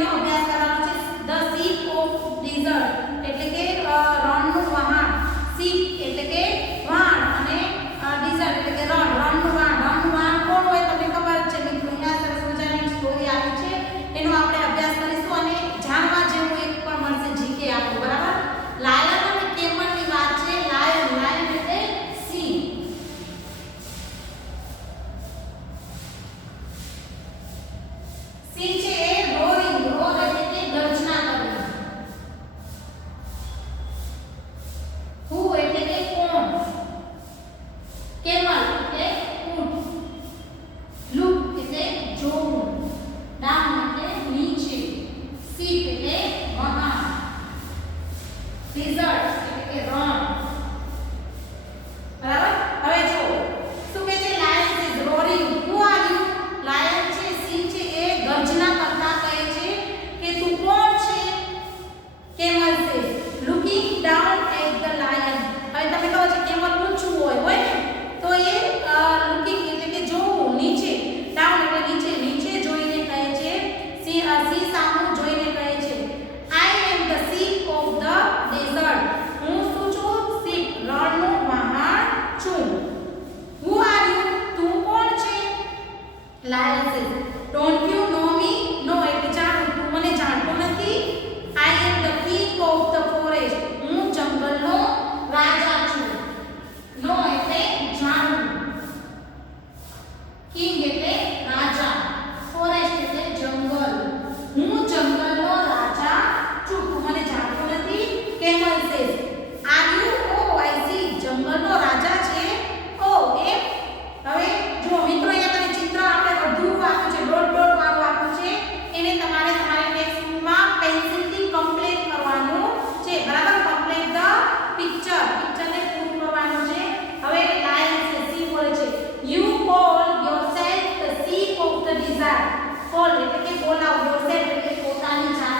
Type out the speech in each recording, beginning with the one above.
તેનો અભ્યાસ કરવાનો છે. ધ સીપ ઓફ ડીઝર્ટ એટલે કે રણનું વહાણ સીપ એટલે કે catequesis કોલ એટલે કે બોલાવવો સેલ્ફ એટલે પોતાની જાત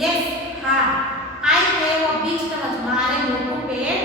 યસ હા. I have a big stomach મારે મોટું પેટ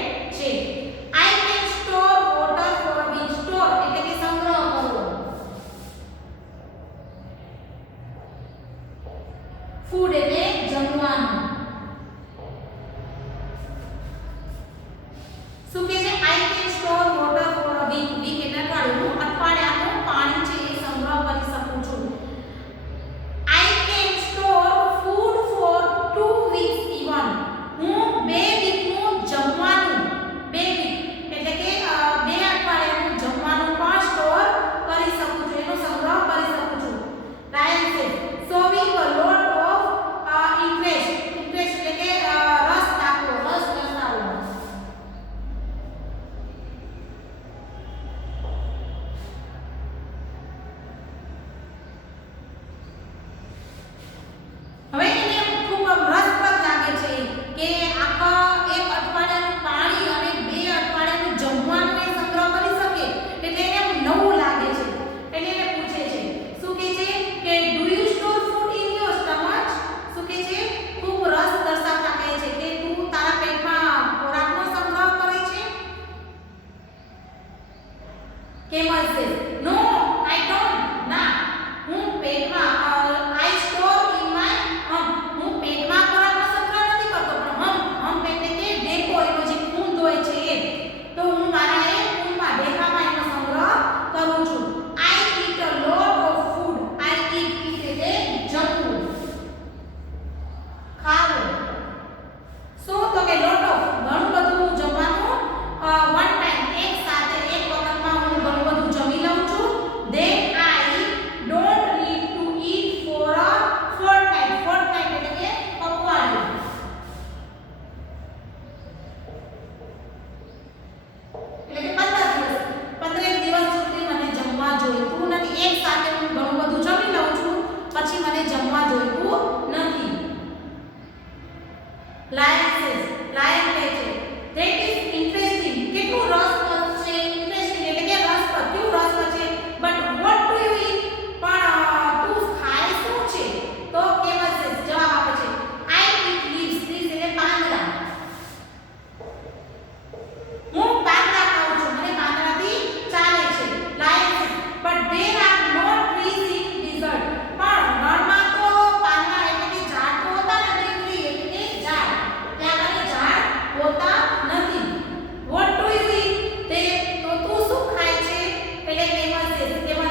KYC 進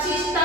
পাচ্ছিস